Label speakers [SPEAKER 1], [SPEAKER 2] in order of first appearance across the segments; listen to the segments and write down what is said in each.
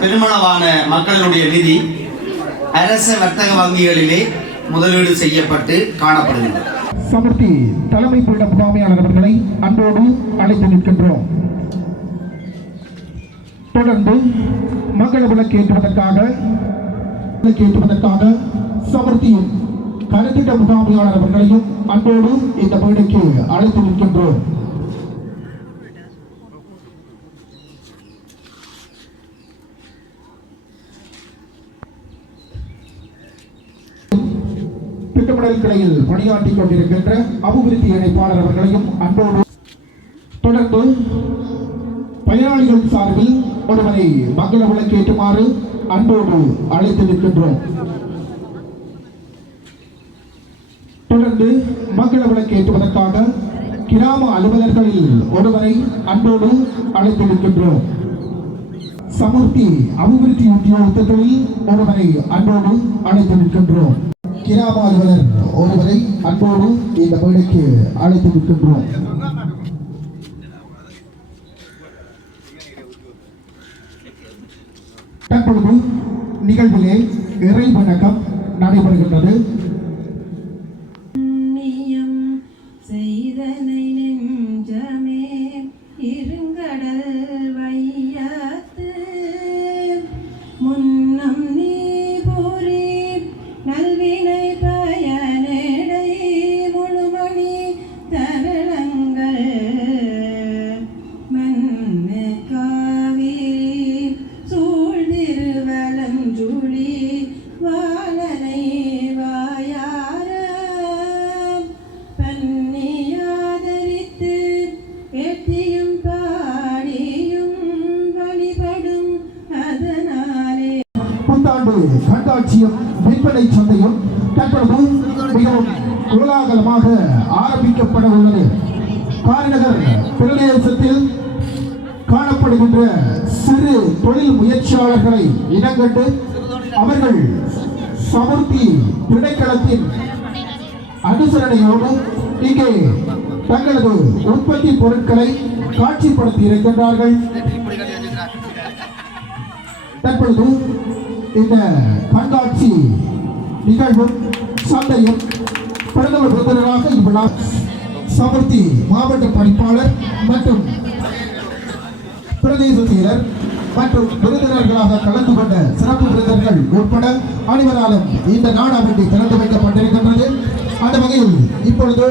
[SPEAKER 1] பெருமளவான மக்களினுடைய நிதி அரச வர்த்தக வங்கிகளிலே முதலீடு செய்யப்பட்டு காணப்படுகிறது.
[SPEAKER 2] சமர்த்தி தலைமை பீட முகாமையாளர் அவர்களை அன்போடு அழைத்து நிற்கின்றோம். தொடர்ந்து மங்கள விளக்கேற்றுவதற்காக விளக்கேற்றுவதற்காக விளக்கு சமர்த்தியின் கருத்திட்ட முகாமையாளர் அவர்களையும் அன்போடு இந்த பீடைக்கு அழைத்து நிற்கின்றோம். திட்டமிடல் கிளையில் பணியாற்றிக் கொண்டிருக்கின்ற அபிவிருத்தி இணைப்பாளர் அவர்களையும் அன்போடு தொடர்ந்து பயனாளிகள் சார்பில் ஒருவரை மங்கள விளக்கேற்றுமாறு அன்போடு அழைத்து நிற்கின்றோம். தொடர்ந்து மங்கள விளக்கேற்றுவதற்காக கிராம அலுவலர்களில் ஒருவரை அன்போடு அழைத்து நிற்கின்றோம். சமூர்த்தி அபிவிருத்தி உத்தியோகத்தில் ஒருவரை அன்போடு அழைத்து நிற்கின்றோம். கிராம ஒருவரை அன்போடு இந்த மேடைக்கு அழைத்து நிற்கின்றோம் தற்பொழுது நிகழ்விலே இறை வணக்கம் நடைபெறுகின்றது. ஆரம்பிக்கப்பட உள்ளது பாரிநகர் பிரதேசத்தில் காணப்படுகின்ற சிறு தொழில் முயற்சியாளர்களை இனங்கண்டு அவர்கள் சமூர்த்தி திணைக்களத்தின் அனுசரணையோடு இங்கே தங்களது உற்பத்தி பொருட்களை காட்சிப்படுத்தி இருக்கின்றார்கள். தற்பொழுது இந்த கண்காட்சி நிகழ்வும் சந்தையும் பிரதம விருந்தினராக இவ்விழா சமர்த்தி மாவட்ட பணிப்பாளர் மற்றும் பிரதேச செயலர் மற்றும் விருந்தினர்களாக கலந்து கொண்ட சிறப்பு விருந்தினர்கள் உட்பட அனைவராலும் இந்த நாடாவண்டி திறந்து வைக்கப்பட்டிருக்கின்றது. அந்த வகையில் இப்பொழுது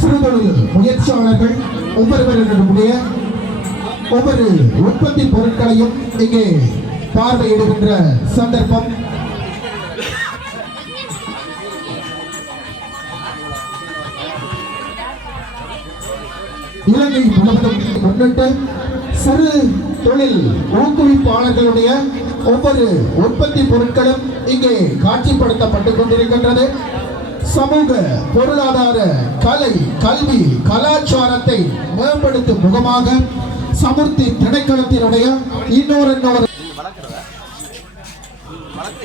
[SPEAKER 2] சிறுதொழில் முயற்சியாளர்கள் ஒவ்வொருவரிடமுடைய ஒவ்வொரு உற்பத்தி பொருட்களையும் இங்கே பார்வையிடுகின்ற சந்தர்ப்பம். இலங்கை முன்னிட்டு சிறு தொழில் ஊக்குவிப்பாளர்களுடைய ஒவ்வொரு உற்பத்தி பொருட்களும் இங்கே காட்சிப்படுத்தப்பட்டுக் கொண்டிருக்கின்றது. சமூக பொருளாதார கலை கல்வி கலாச்சாரத்தை மேம்படுத்தும் முகமாக சமுர்த்தி திணைக்களத்தினுடைய இன்னொரு இன்னொரு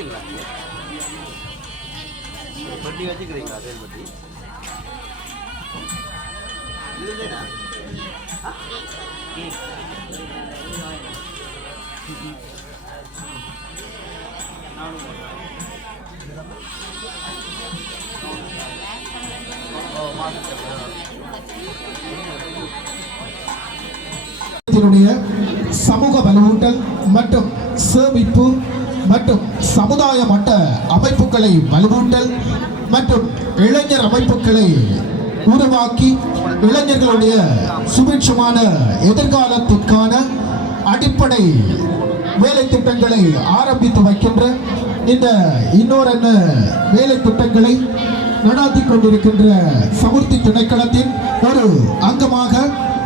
[SPEAKER 1] வளர்க்குறீங்களா வட்டி வச்சுக்கிறீங்களா அதே வட்டி இதுதானா
[SPEAKER 2] சமூக வலுவூட்டல் மற்றும் சேமிப்பு மற்றும் சமுதாய மட்ட அமைப்புகளை வலுவூட்டல் மற்றும் இளைஞர் அமைப்புகளை உருவாக்கி இளைஞர்களுடைய சுபிட்சமான எதிர்காலத்திற்கான அடிப்படை வேலை திட்டங்களை ஆரம்பித்து வைக்கின்ற இந்த இன்னொரு வேலை திட்டங்களை நடாத்தி கொண்டிருக்கின்ற சமுர்த்தி திணைக்களத்தின் ஒரு அங்கமாக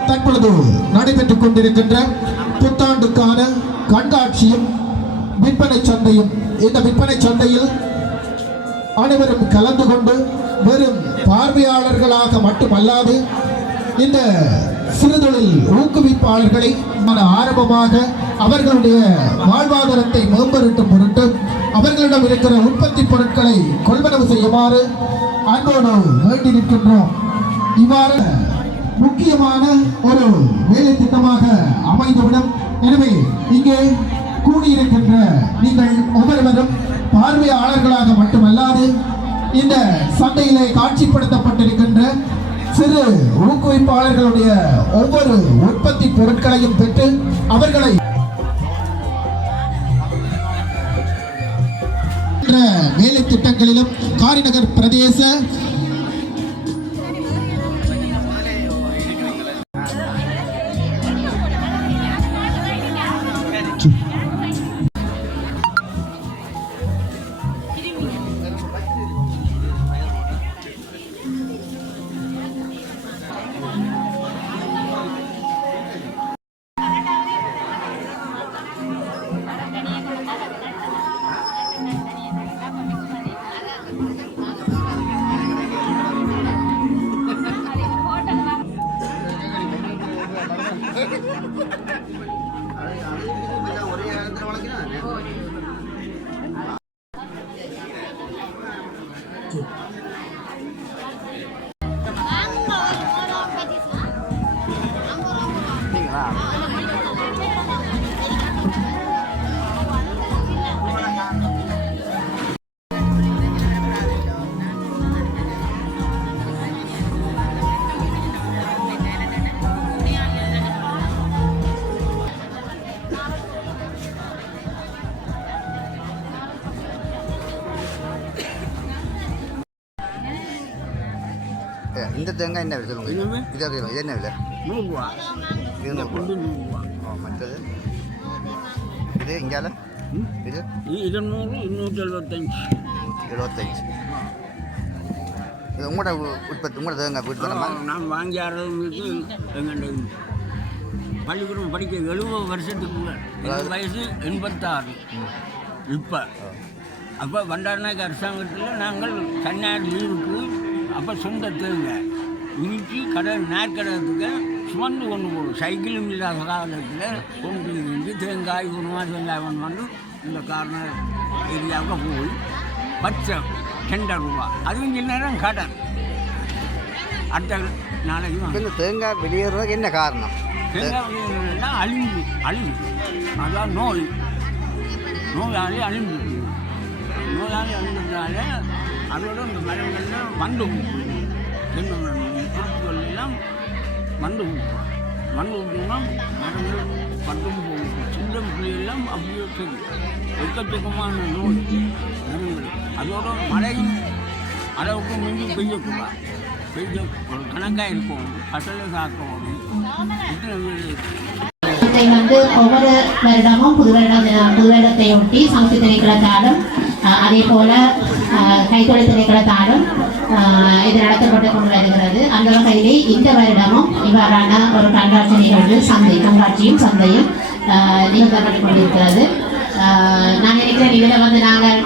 [SPEAKER 2] தற்பொழுது நடைபெற்றுக் கொண்டிருக்கின்ற புத்தாண்டுக்கான கண்காட்சியும் விற்பனை சந்தையும் இந்த விற்பனை சந்தையில் அனைவரும் கலந்து கொண்டு வெறும் பார்வையாளர்களாக மட்டுமல்லாது இந்த சிறுதொழில் ஊக்குவிப்பாளர்களை மன ஆரம்பமாக அவர்களுடைய வாழ்வாதாரத்தை மேம்படுத்தும் பொருட்டு அவர்களிடம் இருக்கிற உற்பத்தி பொருட்களை கொள்வனவு செய்யுமாறு அன்போடு வேண்டி நிற்கின்றோம். இவ்வாறு முக்கியமான ஒரு வேலை திட்டமாக அமைந்துவிடும். எனவே இங்கே கூடியிருக்கின்ற நீங்கள் ஒவ்வொருவரும் பார்வையாளர்களாக மட்டுமல்லாது இந்த சண்டையிலே காட்சிப்படுத்தப்பட்டிருக்கின்ற சிறு ஊக்குவிப்பாளர்களுடைய ஒவ்வொரு உற்பத்தி பொருட்களையும் பெற்று அவர்களை வேலை திட்டங்களிலும் காரிநகர் பிரதேச
[SPEAKER 3] தேங்காய் என்ன விலை சொல்லுங்க இது அது இது என்ன விலை
[SPEAKER 4] நூறுரூவா
[SPEAKER 3] இது
[SPEAKER 4] நூறுரூவா
[SPEAKER 3] மற்றது இது இங்கால? இது
[SPEAKER 4] இருநூறு இருநூற்றி எழுபத்தஞ்சு
[SPEAKER 3] நூற்றி எழுபத்தஞ்சு இது உங்களோட உற்பத்தி உங்களோட தேங்காய் உற்பத்தமா
[SPEAKER 4] நான் வாங்கி ஆறவங்களுக்கு எங்கள்ட பள்ளிக்கூடம் படிக்க எழுபது வருஷத்துக்கு மேல. எங்கள் வயசு எண்பத்தாறு இப்போ அப்போ வண்டாரநாயக்க அரசாங்கத்தில் நாங்கள் தனியார் லீவுக்கு அப்போ சொந்த தேங்க இனிக்கு கடை நேர்கடத்துக்கு சுமந்து கொண்டு போகும் சைக்கிளும் இல்லாத காலத்தில் கொண்டு இருந்து தேங்காய் ஒரு மாதம் வெங்காயம் வந்து இந்த கார்னர் ஏரியாவுக்கு போய் பச்சை ரெண்டரை ரூபா. அதுவும் சில நேரம் கடை. அடுத்த நாளைக்கு
[SPEAKER 3] தேங்காய் வெளியேறதுக்கு என்ன காரணம்?
[SPEAKER 4] தேங்காய் என்னன்னா அழிஞ்சு அழிஞ்சு அதான் நோய். நோயாளி அழிஞ்சு நோயாளி அழிஞ்சதுனால அதோட இந்த மரங்கள்லாம் மண்டு ஊற்றும் போனால் மரம் பொருட்கள் மண்டு மண்டு ஊற்றினா மரங்கள் பட்டும் போகும் சின்ன பிள்ளையெல்லாம் அப்படியே எக்கச்சக்கமான நோய் மரங்கள் அதோட மழையும் அளவுக்கு மிஞ்சி பெய்யக்கூடாது. பெய்ய ஒரு கணக்காக இருக்கும். பசலை சாக்கணும்
[SPEAKER 5] இதை வந்து ஒவ்வொரு வருடமும் புது வருட புது வருடத்தை ஒட்டி சமஸ்கிருத திணைக்களத்தாலும் அஹ், அதே போல கைத்தொழில் திணைக்களத்தாலும் அஹ், இது நடத்தப்பட்டு கொண்டு வருகிறது அந்த வகையில் இந்த வருடமும் இவ்வாறான ஒரு கண்காட்சி நிகழ்வு சந்தை கண்காட்சியும் சந்தையும் நிகழ்த்தப்பட்டு கொண்டிருக்கிறது. நான் நினைக்கிறேன் இதில் வந்து நாங்கள்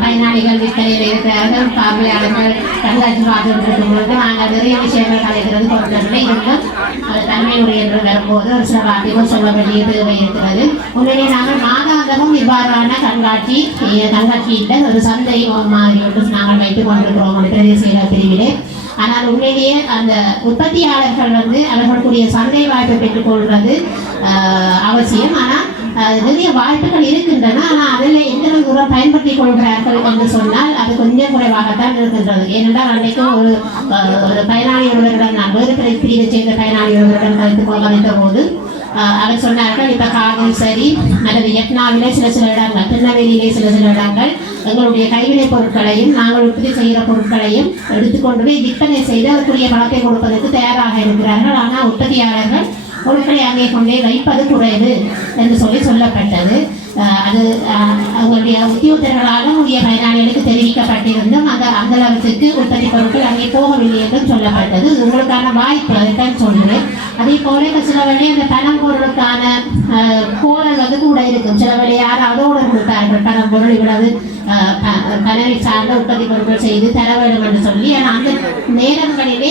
[SPEAKER 5] பயனாளிகள் விற்பனையில் இருக்கிறார்கள் பார்வையாளர்கள் கண்காட்சி பார்த்துட்டு பொழுது நாங்கள் நிறைய விஷயங்கள் கலைக்கிறது பொருட்களில் இருந்தும் அது தன்மையுடைய என்று வரும்போது ஒரு சில வார்த்தைகள் சொல்ல வேண்டிய தேவை இருக்கிறது. உண்மையிலே நாங்கள் மாத மாதாந்தமும் இவ்வாறான கண்காட்சி கண்காட்சியிட்ட ஒரு சந்தை மாதிரி ஒன்று நாங்கள் வைத்துக் கொண்டிருக்கிறோம் ஒரு பிரதேச பிரிவிலே. ஆனால் உண்மையிலேயே அந்த உற்பத்தியாளர்கள் வந்து அவர்களுக்குரிய சந்தை வாய்ப்பை பெற்றுக்கொள்வது அவசியம். ஆனால் நிறைய வாய்ப்புகள் இருக்கின்றன. ஆனால் அதில் எந்த தூரம் பயன்படுத்திக் கொள்கிறார்கள் என்று சொன்னால் அது கொஞ்சம் குறைவாகத்தான் இருக்கின்றது. ஏனென்றால் அன்றைக்கும் ஒரு ஒரு பயனாளி ஒருவரிடம் நான் வேறு பிரிவை சேர்ந்த பயனாளி ஒருவரிடம் கருத்து கொள்கின்ற போது அவர் சொன்னார்கள் இப்ப காகில் சரி. அல்லது எட்னாவிலே சில சில இடங்கள் திருநெல்வேலியிலே சில சில இடங்கள் எங்களுடைய கைவினை பொருட்களையும் நாங்கள் உற்பத்தி செய்கிற பொருட்களையும் எடுத்துக்கொண்டு போய் விற்பனை செய்து அதற்குரிய பணத்தை கொடுப்பதற்கு தயாராக இருக்கிறார்கள். ஆனால் உற்பத்தியாளர்கள் பொருட்களை அங்கே கொண்டே வைப்பது குறைவு என்று சொல்லி சொல்லப்பட்டது. அது அவங்களுடைய உத்தியோகத்தர்களாலும் உரிய பயனாளிகளுக்கு தெரிவிக்கப்பட்டிருந்தும் அந்த அந்த அளவுக்கு உற்பத்தி பொருட்கள் அங்கே போகவில்லை என்றும் சொல்லப்பட்டது. உங்களுக்கான வாய்ப்பு அதைத்தான் சொல்கிறேன் அதே போல இப்ப சில வேளை அந்த பணம் பொருளுக்கான கோரல் வந்து கூட இருக்கும். சில வேளை யாராவது ஒரு கொடுத்தார்கள் பணம் பொருள் இவ்வளவு கலரை சார்ந்த உற்பத்தி பொருட்கள் செய்து தர வேண்டும் என்று சொல்லி ஆனால் அந்த நேரங்களிலே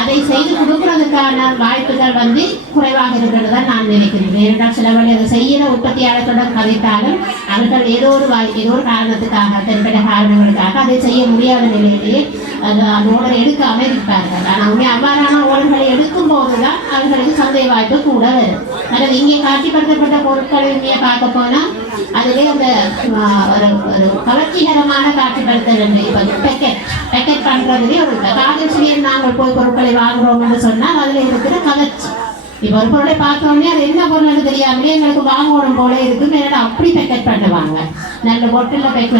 [SPEAKER 5] அதை செய்து கொடுக்கிறதுக்கான வாய்ப்புகள் வந்து குறைவாக இருக்கிறது தான் நான் நினைக்கிறேன் ஏனென்றால் சில வழி அதை செய்கிற உற்பத்தியாளர்களுடன் கதைத்தாலும் அவர்கள் ஏதோ ஒரு வாய்ப்பு ஏதோ ஒரு காரணத்துக்காக தனிப்பட்ட காரணங்களுக்காக அதை செய்ய முடியாத நிலையிலேயே அந்த அந்த ஓடரை எடுக்காமல் இருப்பார்கள் ஆனால் அவங்க அவ்வாறான ஓடர்களை எடுக்கும் போதுதான் அவர்களுக்கு சந்தை வாய்ப்பு கூட வரும் அல்லது இங்கே காட்சிப்படுத்தப்பட்ட பொருட்களை இங்கே பார்க்க போனால் அதிலே அந்த ஒரு ஒரு கவர்ச்சிகரமான காட்சிப்படுத்தல் என்று இப்போ பேக்கெட் பேக்கெட் பண்றதுலேயே ஒரு காதல் நாங்கள் போய் பொருட்களை வாங்குறோம் என்று சொன்னால் அதில் இருக்கிற கவர்ச்சி இப்போ ஒரு பொருளை பார்த்தோன்னே அது என்ன பொருள்னு தெரியாமலே எங்களுக்கு வாங்கணும் போல இருக்கும். மேலே அப்படி பேக்கெட் பண்ணுவாங்க? நல்ல பொட்டில் பேக்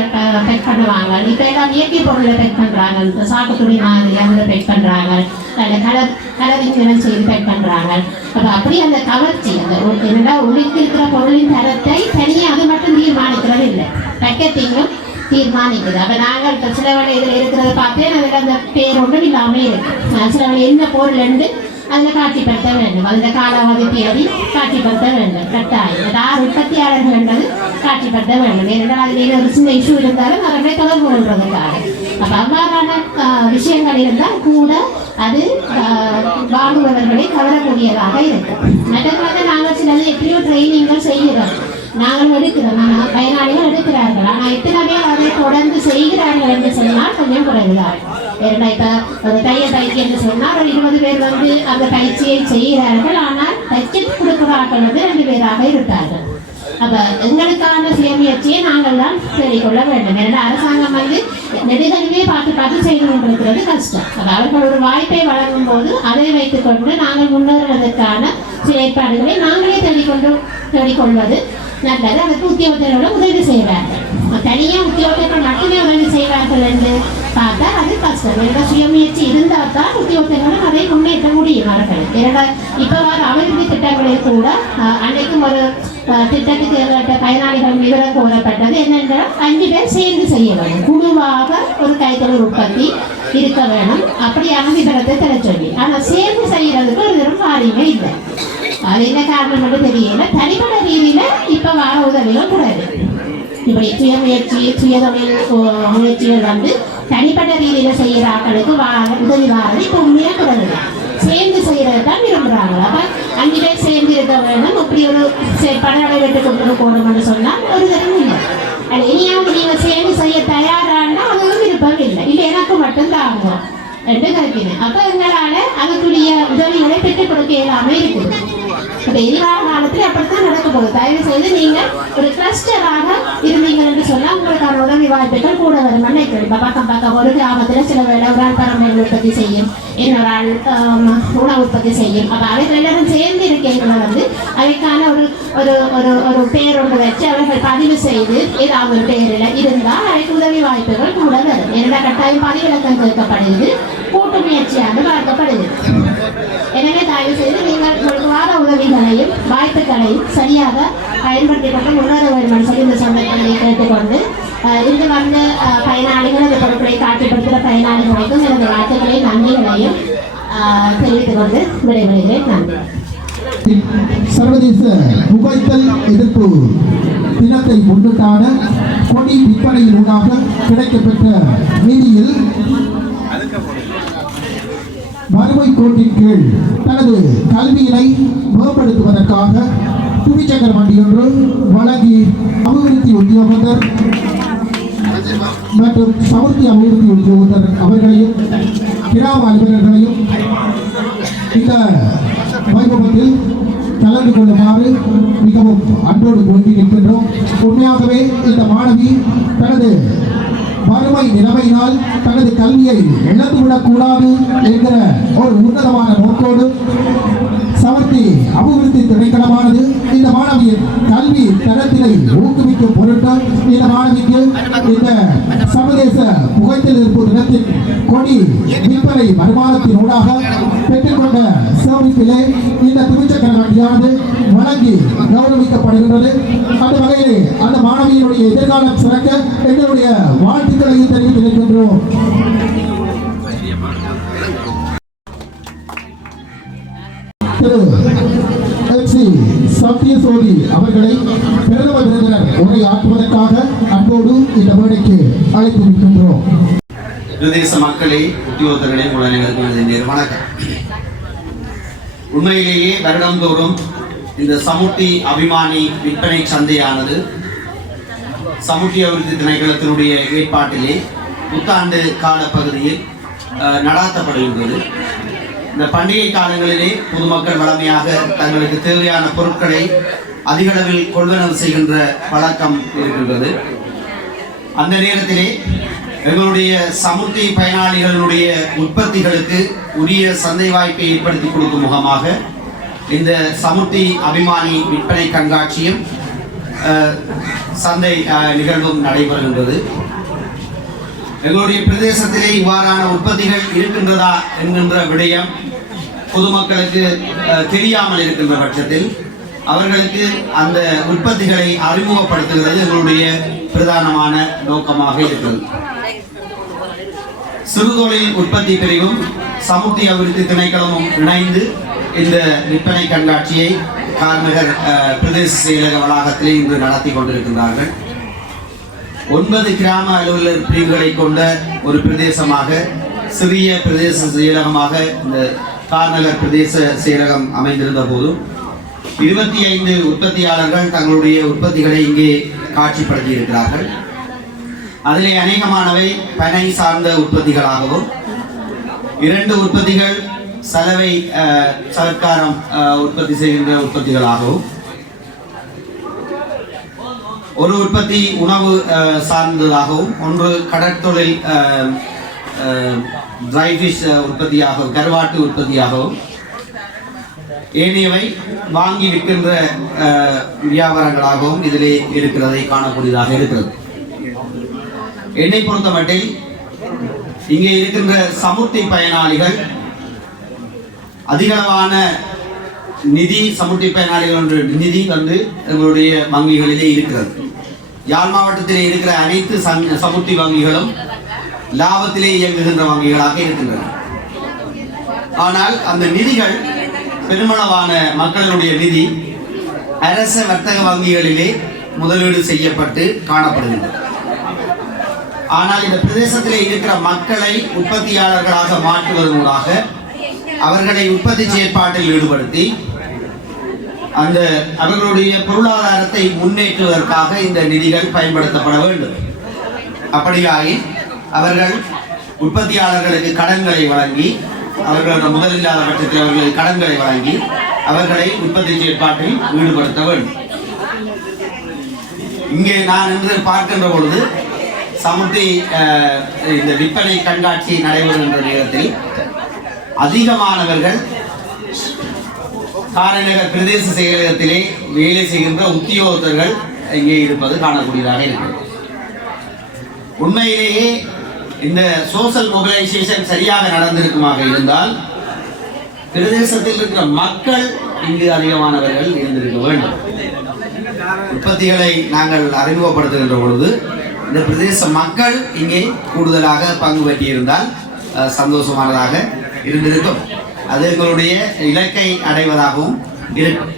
[SPEAKER 5] பேக் பண்ணுவாங்க. இப்போ எல்லாம் இயற்கை பொருளை பேக் பண்ணுறாங்க இந்த சாக்கு துணி மாதிரி அதில் பேக் பண்ணுறாங்க நல்ல கலர் கலரிங் நிறம் செய்து பேக் பண்ணுறாங்க அப்போ அப்படி அந்த கவர்ச்சி அந்த ஒரு- என்னடா உள்ளிக்கு இருக்கிற பொருளின் தரத்தை தனியாக அது மட்டும் தீர்மானிக்கிறது இல்லை. பேக்கெட்டிங்கும் தீர்மானிக்குது. அப்போ நாங்கள் இப்போ இதில் இருக்கிறத பார்த்தே அதில் அந்த பேர் ஒன்றும் இல்லாமல் இருக்கு. அஹ் என்ன பொருள் என்று அதில் காட்சிப்படுத்த வேண்டும். அதில் காலாவதி தேதி காட்சிப்படுத்த வேண்டும். கட்டாயம். இந்த ஆறு உற்பத்தியாளர்கள் என்பது காட்சிப்படுத்த வேண்டும். ஏனென்றால் அதில் ஒரு சின்ன இஷ்யூ இருந்தாலும் அவர்களை தொடர்பு கொள்வதற்காக. அப்போ அவ்வாறான விஷயங்கள் இருந்தால் கூட அது வாங்குபவர்களை கவரக்கூடியதாக இருக்கும். மற்றவர்களாக நாங்கள் சிலது எப்படியோ ட்ரைனிங்கள் செய்கிறோம். நாங்களும் எடுக்கிறோம். ஆனால் பயனாளிகள் எடுக்கிறார்கள். ஆனால் எத்தனை பேர் அதை தொடர்ந்து செய்கிறார்கள் என்று சொன்னால் கொஞ்சம் குறைவுதான். ஏன்னா இப்போ ஒரு தைய பயிற்சி என்று சொன்னால் ஒரு இருபது பேர் வந்து அந்த பயிற்சியை செய்கிறார்கள். ஆனால் தைச்சு கொடுக்கிறார்கள் வந்து ரெண்டு பேராக இருப்பார்கள் அப்ப எங்களுக்கான சுயமுயற்சியை நாங்கள் தான் தேடிக்கொள்ள வேண்டும். ஏன்னா அரசாங்கம் வந்து நெடுகலுமே பார்த்து பார்த்து செய்து கொண்டிருக்கிறது கஷ்டம். அப்ப அவர்கள் ஒரு வாய்ப்பை வழங்கும் போது அதை வைத்துக்கொண்டு நாங்கள் முன்னேறுவதற்கான சில ஏற்பாடுகளை நாங்களே தேடிக்கொண்டு தேடிக்கொள்வது நல்லது அதுக்கு உத்தியோகத்தரோட உதவி செய்வார்கள் தனியாக உத்தியோகத்தர்கள் மட்டுமே உதவி செய்வார்கள் என்று பார்த்தா அது கஷ்டம் ஏன்னா சுயமுயற்சி இருந்தால் தான் உத்தியோகத்தர்களும் அதை முன்னேற்ற முடியும் அவர்கள் ஏன்னா இப்போ வர அபிவிருத்தி திட்டங்களில் கூட அன்னைக்கும் ஒரு அஹ், திட்டத்துக்கு ஏற்பட்ட பயனாளிகள் விவரம் கோரப்பட்டது என்னென்றால் அஞ்சு பேர் சேர்ந்து செய்ய வேண்டும் குழுவாக ஒரு கைத்தொழில் உற்பத்தி இருக்க வேணும் அப்படியான விவரத்தை தர சொல்லி ஆனால் சேர்ந்து செய்யறதுக்கு ஒரு தரம் காரியமே இல்லை அது என்ன காரணம் மட்டும் தெரியல. தனிப்பட்ட ரீதியில இப்ப வாழ உதவிகள் கூடாது. இப்படி சுய முயற்சி சுய தொழில் முயற்சிகள் வந்து தனிப்பட்ட ரீதியில செய்யற ஆட்களுக்கு வா- உதவி வாரது இப்ப உண்மையா கூடாது. சேர்ந்து செய்யறது தான் விரும்புறாங்க. அப்ப அஞ்சு பேர் சேர்ந்து இருக்க வேணும் இப்படி ஒரு பண விட்டு கொண்டு போகணும்னு சொன்னா ஒரு தரம் இல்லை. இனியாவது நீங்க சேர்ந்து செய்ய தயாரானா அதுவும் விருப்பம் இல்லை. இல்லை எனக்கு மட்டும் ஆகும். ரெண்டு கருத்தினேன் அப்ப எங்களால அதுக்குரிய உதவிகளை பெற்றுக் கொடுக்க இயலாம இருக்குது. இப்ப எதிர்கால காலத்துல அப்படித்தான் நடக்க போகுது. தயவு செய்து நீங்க ஒரு கிளஸ்டராக இருந்தீங்க என்று சொன்னா உங்களுக்கான உதவி வாய்ப்புகள் கூட வரும். நினைக்கிறேன் இப்ப பக்கம் பக்கம் ஒரு கிராமத்துல சில வேலை ஒரு ஆள் பரம்பரை உற்பத்தி செய்யும். இன்னொரு ஆள் உணவு உற்பத்தி செய்யும். அப்ப அவர்கள் எல்லாரும் சேர்ந்து இருக்கீங்கள வந்து அதுக்கான ஒரு ஒரு ஒரு ஒரு பேர் ஒன்று வச்சு அவர்கள் பதிவு செய்து ஏதாவது ஒரு பேரில் இருந்தால் அவைக்கு உதவி வாய்ப்புகள் கூட வரும். என்னடா கட்டாயம் பதிவிலக்கம் கேட்கப்படுகிறது. கூட்டு முயற்சியாக பார்க்கப்படுகிறது எனவே தயவு செய்து நீங்கள் உங்களுக்கு வார உதவிகளையும் வாழ்த்துக்களையும் சரியாக பயன்படுத்திக்கொண்டு முன்னேற வேண்டும் என்று சொல்லி இந்த சந்தர்ப்பங்களை கேட்டுக்கொண்டு இங்கு வந்த பயனாளிகள் இந்த பொருட்களை காட்சிப்படுத்துகிற பயனாளிகளுக்கும் எனது வாழ்த்துக்களையும் நன்றிகளையும் தெரிவித்துக் கொண்டு விடைபெறுகிறேன். நன்றி.
[SPEAKER 2] சர்வதேச புகைத்தல் எதிர்ப்பு தினத்தை முன்னிட்டான கொடி விற்பனையினூடாக கிடைக்கப்பெற்ற நிதியில் வறுமை கோட்டின் கீழ் தனது கல்வியினை மேம்படுத்துவதற்காக துணிச்சக்கர வண்டி ஒன்று வழங்கி அபிவிருத்தி உத்தியோகத்தர் மற்றும் சமுர்த்தி அபிவிருத்தி உத்தியோகத்தர் அவர்களையும் கிராம அலுவலர்களையும் இந்த வைபவத்தில் கலந்து கொள்ளுமாறு மிகவும் அன்போடு வேண்டி நிற்கின்றோம். உண்மையாகவே இந்த மாணவி தனது வறுமை நிலைமையினால் தனது கல்வியை இழந்துவிடக் கூடாது என்கிற ஒரு உன்னதமான நோக்கோடு சமர்த்தி அபிவிருத்தி திணைக்களமானது இந்த மாணவியின் கல்வி தரத்தினை ஊக்குவிக்கும் பொருட்டு இந்த மாணவிக்கு இந்த சர்வதேச புகைத்தல் இருப்பு தினத்தின் கொடி விற்பனை வருமானத்தினூடாக பெற்றுக்கொண்ட சேமிப்பிலே இந்த துணிச்சக்கர வண்டியானது வழங்கி கௌரவிக்கப்படுகின்றது. அந்த வகையிலே அந்த மாணவியினுடைய எதிர்காலம் சிறக்க எங்களுடைய வாழ்த்துக்களையும் தெரிவித்து நிற்கின்றோம் திரு சத்திய சோதி அவர்களை பிரதம விருந்தினர் உரையாற்றுவதற்காக அன்போடு இந்த மேடைக்கு அழைத்து நிற்கின்றோம்.
[SPEAKER 1] பிரதேச மக்களே உத்தியோகத்தர்களே உடனே நேர் வணக்கம். உண்மையிலேயே வருடந்தோறும் இந்த சமுட்டி அபிமானி விற்பனை சந்தையானது சமுட்டி அபிவிருத்தி திணைக்களத்தினுடைய ஏற்பாட்டிலே புத்தாண்டு காலப்பகுதியில் அஹ், நடாத்தப்படுகின்றது. இந்த பண்டிகை காலங்களிலே பொதுமக்கள் வளமையாக தங்களுக்கு தேவையான பொருட்களை அதிகளவில் கொள்வனவு செய்கின்ற பழக்கம் இருக்கின்றது. அந்த நேரத்திலே எங்களுடைய சமுர்த்தி பயனாளிகளுடைய உற்பத்திகளுக்கு உரிய சந்தை வாய்ப்பை ஏற்படுத்தி கொடுக்கும் முகமாக இந்த சமுர்த்தி அபிமானி விற்பனை கண்காட்சியும் சந்தை நிகழ்வும் நடைபெறுகின்றது. எங்களுடைய பிரதேசத்திலே இவ்வாறான உற்பத்திகள் இருக்கின்றதா என்கின்ற விடயம் பொதுமக்களுக்கு தெரியாமல் இருக்கின்ற பட்சத்தில் அவர்களுக்கு அந்த உற்பத்திகளை அறிமுகப்படுத்துகிறது எங்களுடைய பிரதானமான நோக்கமாக இருக்கிறது. சிறுதொழில் உற்பத்தி பிரிவும் சமுத்தி அபிவிருத்தி திணைக்களமும் இணைந்து இந்த விற்பனை கண்காட்சியை கார்நகர் அஹ், பிரதேச செயலக வளாகத்திலே இன்று நடத்தி கொண்டிருக்கின்றார்கள். ஒன்பது கிராம அலுவலர் பிரிவுகளை கொண்ட ஒரு பிரதேசமாக சிறிய பிரதேச செயலகமாக இந்த கார்நகர் பிரதேச செயலகம் அமைந்திருந்த போதும் இருபத்தி ஐந்து உற்பத்தியாளர்கள் தங்களுடைய உற்பத்திகளை இங்கே காட்சிப்படுத்தி இருக்கிறார்கள். அதிலே அநேகமானவை பனை சார்ந்த உற்பத்திகளாகவும் இரண்டு உற்பத்திகள் சலவை சர்க்காரம் உற்பத்தி செய்கின்ற உற்பத்திகளாகவும் ஒரு உற்பத்தி உணவு அஹ், சார்ந்ததாகவும் ஒன்று கடற்தொழில் ட்ரை ஃபிஷ் uh, உற்பத்தியாகவும் கருவாட்டு உற்பத்தியாகவும். ஏனையவை வாங்கி விற்கின்ற uh, வியாபாரங்களாகவும் இதிலே இருக்கிறதை காணக்கூடியதாக இருக்கிறது. என்னை பொறுத்தமட்டில் இங்கே இருக்கின்ற சமுர்த்தி பயனாளிகள் அதிகளவான நிதி சமுர்த்தி பயனாளிகள் என்ற நிதி வந்து எங்களுடைய வங்கிகளிலே இருக்கிறது. யாழ் மாவட்டத்திலே இருக்கிற அனைத்து சமுர்த்தி வங்கிகளும் லாபத்திலே இயங்குகின்ற வங்கிகளாக இருக்கின்றன. ஆனால் அந்த நிதிகள் பெருமளவான மக்களுடைய நிதி அரச வர்த்தக வங்கிகளிலே முதலீடு செய்யப்பட்டு காணப்படுகின்றன ஆனால் இந்த பிரதேசத்திலே இருக்கிற மக்களை உற்பத்தியாளர்களாக மாற்றுவதனூடாக அவர்களை உற்பத்தி செயற்பாட்டில் ஈடுபடுத்தி அந்த அவர்களுடைய பொருளாதாரத்தை முன்னேற்றுவதற்காக இந்த நிதிகள் பயன்படுத்தப்பட வேண்டும். அப்படியாயின் அவர்கள் உற்பத்தியாளர்களுக்கு கடன்களை வழங்கி அவர்களோட முதல் இல்லாத பட்சத்தில் அவர்களுக்கு கடன்களை வழங்கி அவர்களை உற்பத்தி செயற்பாட்டில் ஈடுபடுத்த வேண்டும். இங்கே நான் இன்று பார்க்கின்ற பொழுது சமுத்தி இந்த விற்பனை கண்காட்சி நடைபெறுகின்ற நேரத்தில் அதிகமானவர்கள் காரைநகர் பிரதேச செயலகத்திலே வேலை செய்கின்ற உத்தியோகத்தர்கள் இங்கே இருப்பது காணக்கூடியதாக இருக்கிறது. உண்மையிலேயே இந்த சோஷியல் மொபிலைசேஷன் சரியாக நடந்திருக்குமாக இருந்தால் பிரதேசத்தில் இருக்கிற மக்கள் இங்கு அதிகமானவர்கள் இருந்திருக்க வேண்டும். உற்பத்திகளை நாங்கள் அறிமுகப்படுத்துகின்ற பொழுது இந்த பிரதேச மக்கள் இங்கே கூடுதலாக பங்கு பற்றியிருந்தால் சந்தோஷமானதாக இருந்திருக்கும். அது எங்களுடைய இலக்கை அடைவதாகவும் இருக்கும்.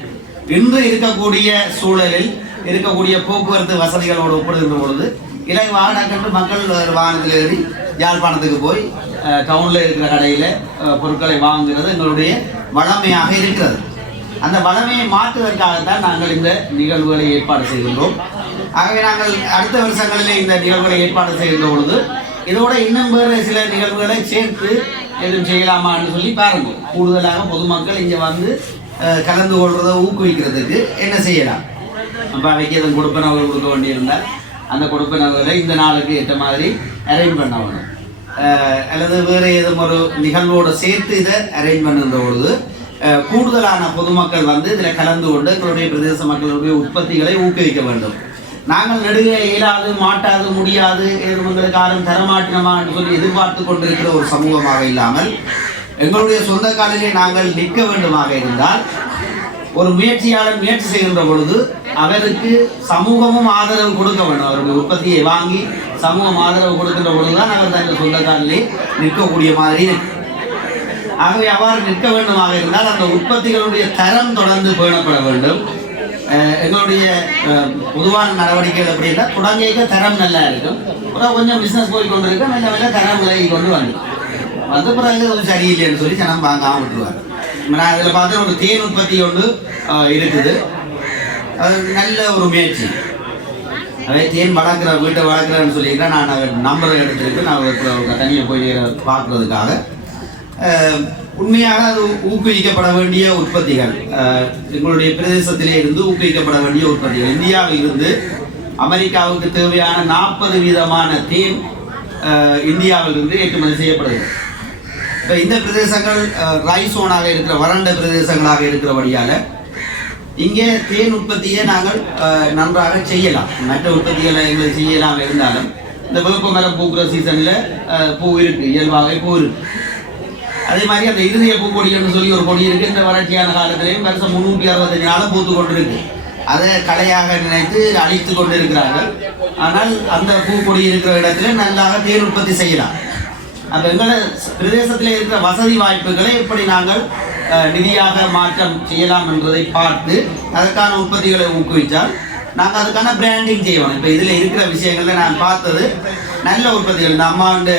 [SPEAKER 1] இன்று இருக்கக்கூடிய சூழலில் இருக்கக்கூடிய போக்குவரத்து வசதிகளோடு ஒப்பிடுகின்ற பொழுது இலகுவாக நாங்கள் மக்கள் வாகனத்தில் ஏறி யாழ்ப்பாணத்துக்கு போய் டவுனில் இருக்கிற கடையில் பொருட்களை வாங்குகிறது எங்களுடைய வளமையாக இருக்கிறது. அந்த வளமையை மாற்றுவதற்காகத்தான் நாங்கள் இந்த நிகழ்வுகளை ஏற்பாடு செய்கின்றோம். ஆகவே நாங்கள் அடுத்த வருஷங்களிலே இந்த நிகழ்வுகளை ஏற்பாடு செய்கின்ற பொழுது இதோட இன்னும் வேறு சில நிகழ்வுகளை சேர்த்து எதுவும் செய்யலாமான்னு சொல்லி பாருங்கள். கூடுதலாக பொதுமக்கள் இங்கே வந்து கலந்து கொள்றதை ஊக்குவிக்கிறதுக்கு என்ன செய்யலாம்? அப்போ அவைக்கு எதுவும் கொடுப்பனவர்கள் கொடுக்க வேண்டியிருந்தால் அந்த கொடுப்பனவுகளை இந்த நாளுக்கு ஏற்ற மாதிரி அரேஞ்ச் பண்ணணும். அல்லது வேறு ஏதும் ஒரு நிகழ்வோடு சேர்த்து இதை அரேஞ்ச் பண்ணுற பொழுது கூடுதலான பொதுமக்கள் வந்து இதில் கலந்து கொண்டு எங்களுடைய பிரதேச மக்களுடைய உற்பத்திகளை ஊக்குவிக்க வேண்டும். நாங்கள் நெடுக இயலாது மாட்டாது முடியாது ஏதும் எங்களுக்கு யாரும் தரமாட்டினமா என்று சொல்லி எதிர்பார்த்து கொண்டிருக்கிற ஒரு சமூகமாக இல்லாமல் எங்களுடைய சொந்த காலிலே நாங்கள் நிற்க வேண்டுமாக இருந்தால் ஒரு முயற்சியாளர் முயற்சி செய்கின்ற பொழுது அவருக்கு சமூகமும் ஆதரவு கொடுக்க வேண்டும் அவருடைய உற்பத்தியை வாங்கி சமூகம் ஆதரவு கொடுக்கின்ற பொழுதுதான் அவர் தங்கள் சொந்தக்காரிலே நிற்கக்கூடிய மாதிரி ஆகவே அவ்வாறு நிற்க வேண்டுமாக இருந்தால் அந்த உற்பத்திகளுடைய தரம் தொடர்ந்து பேணப்பட வேண்டும். எங்களுடைய பொதுவான நடவடிக்கைகள் அப்படின்னா தொடங்கிய தரம் நல்லா இருக்கும். அப்புறம் கொஞ்சம் பிஸ்னஸ் போய் கொண்டு நல்ல மெல்ல மெல்ல தரம் விலகி கொண்டு வந்து வந்த பிறகு கொஞ்சம் சரியில்லைன்னு சொல்லி ஜனம் வாங்காமல் விட்டுருவாங்க. நான் இதில் பார்த்தா ஒரு தேன் உற்பத்தி ஒன்று இருக்குது. அது நல்ல ஒரு முயற்சி. அதே தேன் வளர்க்குற வீட்டை வளர்க்குறேன்னு சொல்லியிருக்கேன் நான் அவர் நம்பரை எடுத்துருக்கு. நான் ஒரு தண்ணியை போய் பார்க்குறதுக்காக. உண்மையாக அது ஊக்குவிக்கப்பட வேண்டிய உற்பத்திகள். எங்களுடைய பிரதேசத்திலே இருந்து ஊக்குவிக்கப்பட வேண்டிய உற்பத்திகள். இந்தியாவில் இருந்து அமெரிக்காவுக்கு தேவையான நாற்பது விதமான தேன் இந்தியாவிலிருந்து ஏற்றுமதி செய்யப்படுகிறது. இப்போ இந்த பிரதேசங்கள் ரைசோனாக இருக்கிற வறண்ட பிரதேசங்களாக இருக்கிறபடியால் இங்கே தேன் உற்பத்தியை நாங்கள் அஹ், நன்றாக செய்யலாம். மற்ற உற்பத்திகளை எங்களுக்கு செய்யலாம் இருந்தாலும் இந்த வேப்ப மரம் பூக்குற சீசனில் பூ இருக்கு இயல்பாகவே பூ இருக்கு. அதே மாதிரி அந்த இறுதிய பூ கொடின்னு சொல்லி ஒரு கொடி இருக்கு. இந்த வறட்சியான காலத்திலையும் வருஷம் முந்நூற்றி அறுபத்தஞ்சு நாளும் பூத்து கொண்டு இருக்கு அதை கலையாக நினைத்து அழித்து கொண்டு இருக்கிறார்கள் ஆனால் அந்த பூ கொடி இருக்கிற இடத்துல நல்லாக தேன் உற்பத்தி செய்யலாம். அப்போ எங்களை பிரதேசத்தில் இருக்கிற வசதி வாய்ப்புகளை எப்படி நாங்கள் நிதியாக மாற்றம் செய்யலாம் என்பதை பார்த்து அதற்கான உற்பத்திகளை ஊக்குவித்தால் நாங்கள் அதுக்கான பிராண்டிங் செய்வோம். இப்போ இதில் இருக்கிற விஷயங்களில் நான் பார்த்தது நல்ல உற்பத்திகள். இந்த அம்மாவுடைய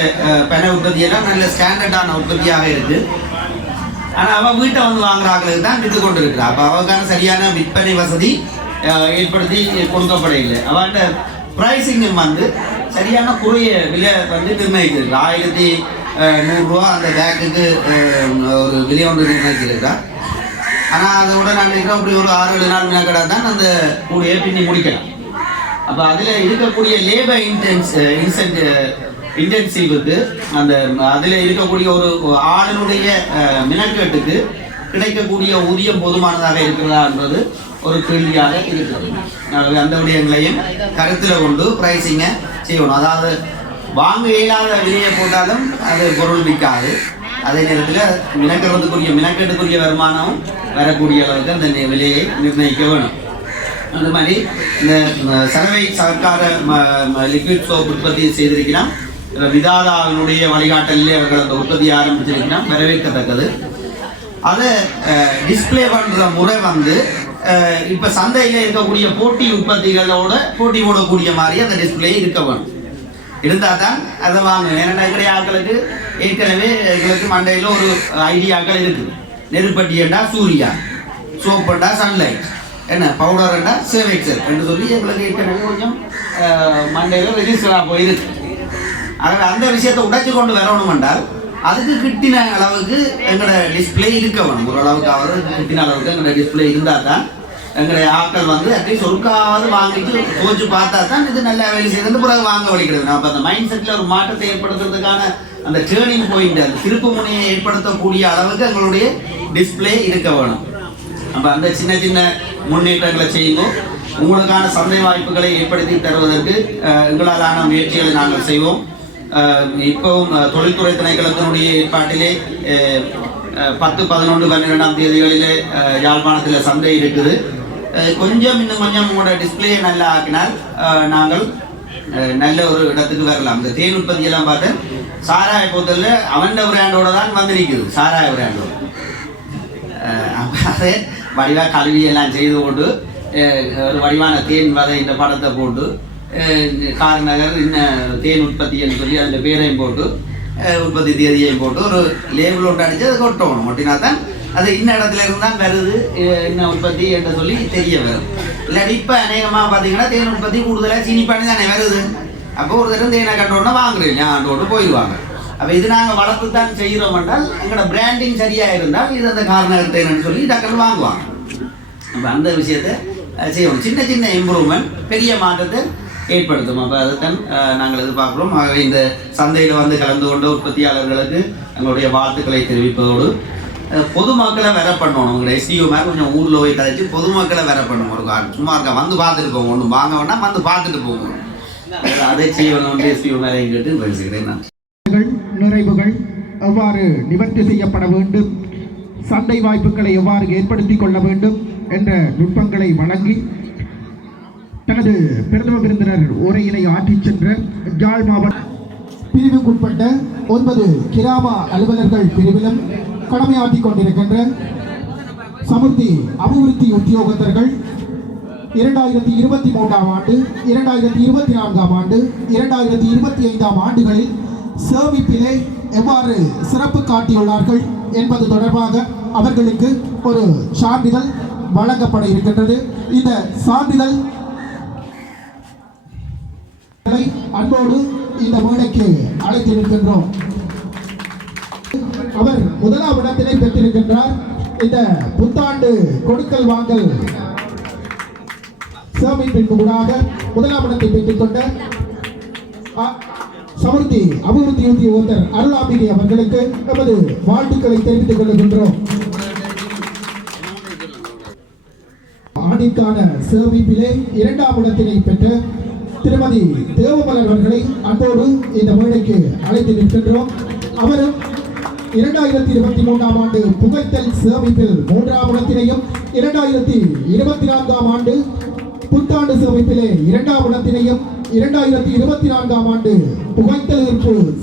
[SPEAKER 1] பெண உற்பத்தியெல்லாம் நல்ல ஸ்டாண்டர்டான உற்பத்தியாக இருக்குது ஆனால் அவள் வீட்டை வந்து வாங்குறாங்களுக்கு தான் விற்று கொண்டு இருக்கிறா அப்போ அவளுக்கான சரியான விற்பனை வசதி ஏற்படுத்தி கொடுக்கப்படவில்லை. அவன்கிட்ட ப்ரைஸிங்கும் வந்து சரியான குறைய விலை வந்து நிர்ணயிக்கிறது ஆயிரத்தி நூறுரூவா அந்த பேக்குக்கு ஒரு விலை ஒன்று நிர்ணயிச்சிருக்கா ஆனால் அதை விட நான் நினைக்கிறேன் அப்படி ஒரு ஆறு ஏழு நாள் மினக்கடா தான் அந்த கூடையை பின்னி முடிக்கலாம். அப்போ அதில் இருக்கக்கூடிய லேபர் இன்டென்ஸ் இன்சென்ட் இன்டென்சிவுக்கு அந்த அதில் இருக்கக்கூடிய ஒரு ஆளுனுடைய அஹ், கிடைக்கக்கூடிய ஊதியம் போதுமானதாக இருக்கிறதான்றது ஒரு கேள்வியாக இருக்கிறது. ஆகவே அந்த விடயங்களையும் கருத்தில் கொண்டு ப்ரைஸிங்கை செய்யணும். அதாவது வாங்க இயலாத விலையை போட்டாலும் அது பொருள் விற்காது. அதே நேரத்தில் மினக்கிறதுக்குரிய மினக்கெட்டுக்குரிய வருமானம் வரக்கூடிய அளவுக்கு அந்த நி- விலையை நிர்ணயிக்க வேணும். அந்த மாதிரி இந்த சலவை சர்க்கார லிக்விட் சோப் உற்பத்தி செய்திருக்கிறான். விதாதாவினுடைய வழிகாட்டலில் அவர்கள் அந்த உற்பத்தி ஆரம்பிச்சிருக்கிறான். வரவேற்கத்தக்கது. அதை டிஸ்பிளே பண்ணுற முறை வந்து இப்போ சந்தையில் இருக்கக்கூடிய போட்டி உற்பத்திகளோட போட்டி போடக்கூடிய மாதிரி அந்த டிஸ்ப்ளே இருக்க வேணும். இருந்தால் தான் அதை வாங்க ஏன்னா இருக்கிற ஆட்களுக்கு ஏற்கனவே எங்களுக்கு மண்டையில் ஒரு ஐடியாக்கள் இருக்குது. நெருப்பட்டியண்டா சூர்யா சோப்புண்டா சன்லைட் என்ன பவுடர்ண்டா சேவைச்சல் என்று சொல்லி எங்களுக்கு ஏற்கனவே கொஞ்சம் மண்டையில் ரெஜிஸ்டராக போயிருக்கு. ஆகவே அந்த விஷயத்தை உடைச்சு கொண்டு வரணும் என்றால் அதுக்கு கிட்டின அளவுக்கு எங்களோட டிஸ்பிளே இருக்க வேணும். ஓரளவுக்கு அவர் கிட்டின அளவுக்கு எங்களோட டிஸ்பிளே இருந்தால் தான் எங்களுடைய ஆட்கள் வந்து அட்லீஸ்ட் ஒருக்காவது வாங்கிட்டு தோச்சு பார்த்தா தான் இது நல்லா வேலை செய்யறது பிறகு வாங்க வலிக்கிறது நம்ம அந்த மைண்ட் செட்டில் ஒரு மாற்றத்தை ஏற்படுத்துறதுக்கான அந்த டேர்னிங் பாயிண்ட் அந்த திருப்பு முனையை ஏற்படுத்தக்கூடிய அளவுக்கு எங்களுடைய டிஸ்ப்ளே இருக்க வேணும். அப்போ அந்த சின்ன சின்ன முன்னேற்றங்களை செய்யணும் உங்களுக்கான சந்தை வாய்ப்புகளை ஏற்படுத்தி தருவதற்கு எங்களாலான முயற்சிகளை நாங்கள் செய்வோம். இப்போவும் தொழில்துறை திணைக்களத்தினுடைய ஏற்பாட்டிலே பத்து பதினொன்று பன்னிரெண்டாம் தேதிகளிலே யாழ்ப்பாணத்தில் சந்தை இருக்குது. கொஞ்சம் இன்னும் கொஞ்சம் உங்களோட டிஸ்பிளே நல்லா ஆக்கினால் நாங்கள் நல்ல ஒரு இடத்துக்கு வரலாம் இந்த தேன் உற்பத்தி எல்லாம் பார்த்து சாராய பொறுத்தல அவன் பிராண்டோட தான் வந்து நிற்குது சாராய பிராண்டோட அப்போ அது வடிவாக கழுவி எல்லாம் செய்து போட்டு ஒரு வடிவான தேன் வதை இந்த படத்தை போட்டு காரநகர் இன்னும் தேன் உற்பத்தின்னு சொல்லி அதில் பேரையும் போட்டு உற்பத்தி தேதியையும் போட்டு ஒரு லேபிள் ஒன்று அடித்து அதை கொட்டணும் ஒட்டினா தான் அது இன்ன இடத்துல இருந்து தான் வருது என்ன இன்ன உற்பத்தி என்று சொல்லி தெரிய வரும். இல்லாட்டி இப்போ அநேகமாக பார்த்தீங்கன்னா தேன் உற்பத்தி கூடுதலாக சீனி பண்ணி தானே வருது. அப்போ ஒரு தடவை தேனை கண்டோடனே வாங்குறீங்க ஆண்டோடு போயிடுவாங்க. அப்போ இது நாங்கள் வளர்த்து தான் செய்கிறோம் என்றால் எங்களோட பிராண்டிங் சரியாக இருந்தால் இது அந்த காரணம் தேன்னு சொல்லி டக்குன்னு வாங்குவாங்க. அப்போ அந்த விஷயத்தை செய்வோம். சின்ன சின்ன இம்ப்ரூவ்மெண்ட் பெரிய மாற்றத்தை ஏற்படுத்தும். அப்போ அதுதான் நாங்கள் எதிர்பார்க்குறோம். ஆகவே இந்த சந்தையில் வந்து கலந்து கொண்ட உற்பத்தியாளர்களுக்கு எங்களுடைய வாழ்த்துக்களை தெரிவிப்பதோடு பொதுமக்களை வேற பண்ணணும். உங்களோட எஸ்டிஓ மாதிரி கொஞ்சம் ஊரில் போய் கழிச்சு பொதுமக்களை வேற பண்ணணும். ஒரு கால் சும்மா இருக்க வந்து பார்த்துட்டு போங்க. ஒன்று வாங்க வேண்டாம் வந்து பார்த்துட்டு போங்க. அதை செய்யணும் எஸ்டிஓ மேலே கேட்டு பேசுகிறேன் நான்
[SPEAKER 2] நிறைவுகள் எவ்வாறு நிவர்த்தி செய்யப்பட வேண்டும்? சண்டை வாய்ப்புகளை எவ்வாறு ஏற்படுத்திக் கொள்ள வேண்டும்? என்ற நுட்பங்களை வழங்கி தனது பிரதம விருந்தினர் உரையினை ஆற்றிச் சென்ற ஜாழ் மாவட்ட பிரிவுக்குட்பட்ட ஒன்பது கிராம அலுவலர்கள் பிரிவிலும் கடமையாற்றிக் கொண்டிருக்கின்ற சமுர்த்தி அபிவிருத்தி உத்தியோகத்தர்கள் இரண்டாயிரத்தி இருபத்தி மூன்றாம் ஆண்டு இரண்டாயிரத்தி இருபத்தி நான்காம் ஆண்டு இரண்டாயிரத்தி இருபத்தி ஐந்தாம் ஆண்டுகளில் சேமிப்பிலே எவ்வாறு சிறப்பு காட்டியுள்ளார்கள் என்பது தொடர்பாக அவர்களுக்கு ஒரு சான்றிதழ் வழங்கப்பட இருக்கின்றது. இந்த சான்றிதழ் அன்போடு இந்த மேடைக்கு அழைத்திருக்கின்றோம். அவர் முதலாம் இடத்தினை பெற்றிருக்கின்றார். இந்த புத்தாண்டு கொடுக்கல் வாங்கல் சேமிப்பின் கூடாக முதலாம் இடத்தை பெற்றுக் கொண்ட அ- அபிவிருத்தி அபிவிருத்தி ஒருத்தர் அருளாம்பிகை அவர்களுக்கு நமது வாழ்த்துக்களை தெரிவித்துக் கொள்கின்றோம். ஆண்டிற்கான சேமிப்பிலே இரண்டாம் இடத்தினை பெற்ற திருமதி தேவமலர் அவர்களை அன்போடு இந்த மேடைக்கு அழைத்து நிற்கின்றோம். அவரும் இரண்டாயிரத்தி இருபத்தி மூன்றாம் ஆண்டு புகைத்தல் சேமிப்பில் மூன்றாம் இடத்தினையும் இரண்டாயிரத்தி இருபத்தி நான்காம் ஆண்டு புத்தாண்டு சேமிப்பிலே இரண்டாம் இடத்தினையும் இரண்டாயிரத்தி இருபத்தி நான்காம் ஆண்டு புகைத்தல்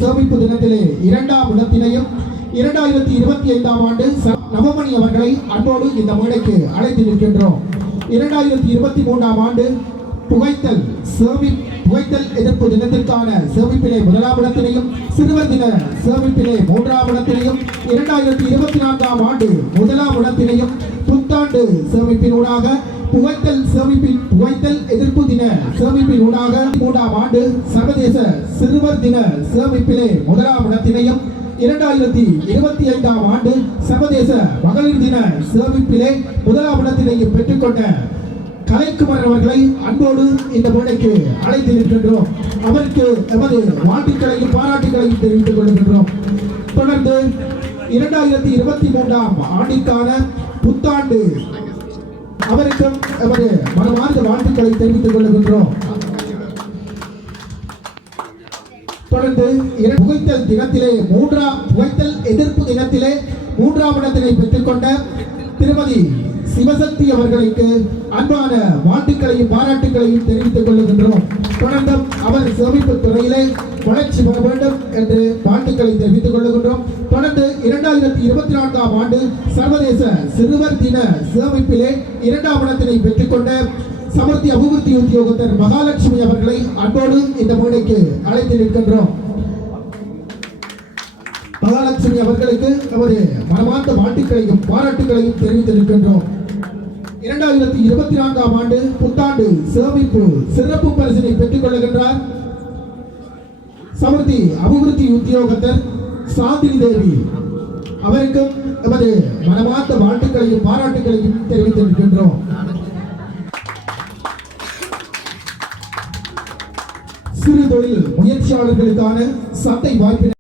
[SPEAKER 2] சேமிப்பு தினத்திலே இரண்டாம் இடத்தினையும் இரண்டாயிரத்தி இருபத்தி ஐந்தாம் ஆண்டு நவமணி அவர்களை அன்போடு இந்த மேடைக்கு அழைத்து நிற்கின்றோம். இரண்டாயிரத்தி இருபத்தி மூன்றாம் ஆண்டு புகைத்தல் சேமி புகைத்தல் எதிர்ப்பு தினத்திற்கான சேமிப்பிலே முதலாம் இடத்தினையும் சிறுவர் தின சேமிப்பிலே மூன்றாம் இடத்தினையும் இரண்டாயிரத்தி இருபத்தி நான்காம் ஆண்டு முதலாம் இடத்தினையும் புத்தாண்டு சேமிப்பினூடாக புகைத்தல் சேமிப்பின் புகைத்தல் எதிர்ப்பு தின சேமிப்பின் ஊடாக மூன்றாம் ஆண்டு சர்வதேச சிறுவர் தின சேமிப்பிலே முதலாம் இடத்தினையும் இரண்டாயிரத்தி இருபத்தி ஐந்தாம் ஆண்டு சர்வதேச மகளிர் தின சேமிப்பிலே முதலாம் இடத்தினையும் பெற்றுக்கொண்ட கலைக்குமார் அவர்களை அன்போடு இந்த மேடைக்கு அழைத்து நிற்கின்றோம். அவருக்கு எமது வாழ்த்துக்களையும் பாராட்டுகளையும் தெரிவித்துக் கொள்கின்றோம். தொடர்ந்து இரண்டாயிரத்தி இருபத்தி மூன்றாம் ஆண்டிற்கான புத்தாண்டு அவருக்கும் எமது மனமார்ந்த வாழ்த்துக்களை தெரிவித்துக் கொள்கின்றோம். தொடர்ந்து புகைத்தல் தினத்திலே மூன்றாம் புகைத்தல் எதிர்ப்பு தினத்திலே மூன்றாம் இடத்தினை பெற்றுக்கொண்ட திருமதி சிவசக்தி அவர்களுக்கு அன்பான வாழ்த்துக்களையும் பாராட்டுகளையும் தெரிவித்துக் கொள்கின்றோம். தொடர்ந்து அவர் சேமிப்பு துறையிலே வளர்ச்சி பெற வேண்டும் என்று வாழ்த்துக்களை தெரிவித்துக் கொள்கின்றோம். தொடர்ந்து இரண்டாயிரத்தி இருபத்தி நான்காம் ஆண்டு சர்வதேச சிறுவர் தின சேமிப்பிலே இரண்டாம் இடத்தினை பெற்றுக்கொண்ட சமர்த்தி அபிவிருத்தி உத்தியோகத்தர் மகாலட்சுமி அவர்களை அன்போடு இந்த மேடைக்கு அழைத்து நிற்கின்றோம். மகாலட்சுமி அவர்களுக்கு நமது மனமார்ந்த வாழ்த்துக்களையும் பாராட்டுகளையும் தெரிவித்து நிற்கின்றோம். இரண்டாயிரத்தி இருபத்தி நான்காம் ஆண்டு புத்தாண்டு சேமிப்பு சிறப்பு பரிசினை பெற்றுக் கொள்ளுகின்றார் சமர்த்தி அபிவிருத்தி உத்தியோகத்தர் சாந்தினி தேவி அவருக்கும் எமது மனமார்ந்த வாழ்த்துக்களையும் பாராட்டுகளையும் தெரிவித்திருக்கின்றோம். சிறு தொழில் முயற்சியாளர்களுக்கான சந்தை வாய்ப்பினை